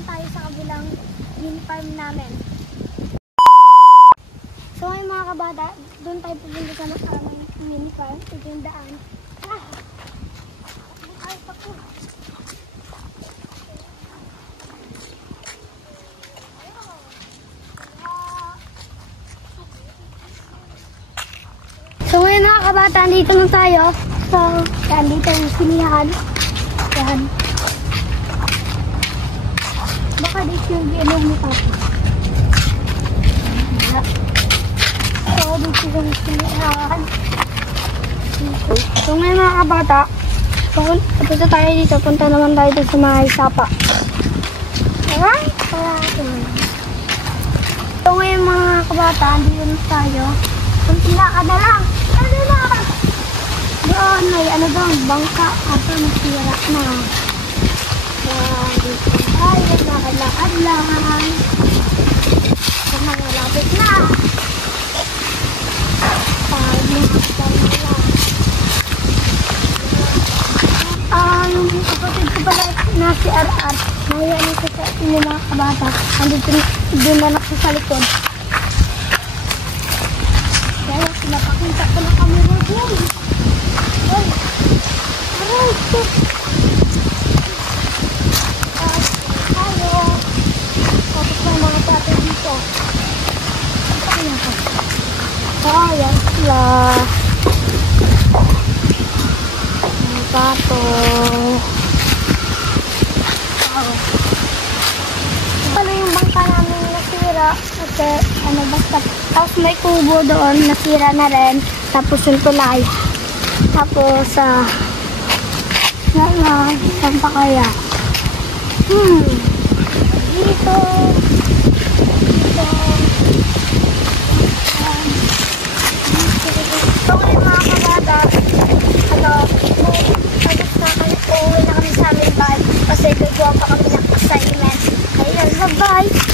naman tayo sa kabilang wind farm namin. So ngayon mga kabata, doon tayo pupunta sa nakarang wind farm. Ito yung daan. Ay, paku. So ngayon mga kabata, dito na tayo. So, yan, dito yung sinihan. Yan. Baka dito yung ilong ni Papa. So, dito yung sinihan. So ngayon mga kabata, punta tayo dito. Punta naman tayo dito sa mga sapa. Alright? So ngayon mga kabata, dito na tayo. Kuntila ka na lang. Ano lang? Doon may ano doon, bangka. Ato nasira na. Dito tayo, nakalakad lang. Sa mga lapit na. Yung kapatid ko pala na si RR. Nahiyan ito sa inyo mga kabata. Andito doon na ako sa likod. Kaya pinapakita ko na kami rin. Ay! Aray! Tayo! Tapos na mga tatay dito. Ayan ka. Ayan sila. Ang patong. Pala yung bangka namin nasira. Kasi ano basta. Tapos may kubo doon. Nasira na rin. Tapos yung tulay. Tapos saan pa kaya? Dito. So ngayon mga kabata, tapos na kami, uuwi na kami sa aming bahay kasi gagawa pa kami ng assignment. Ayun, bye-bye!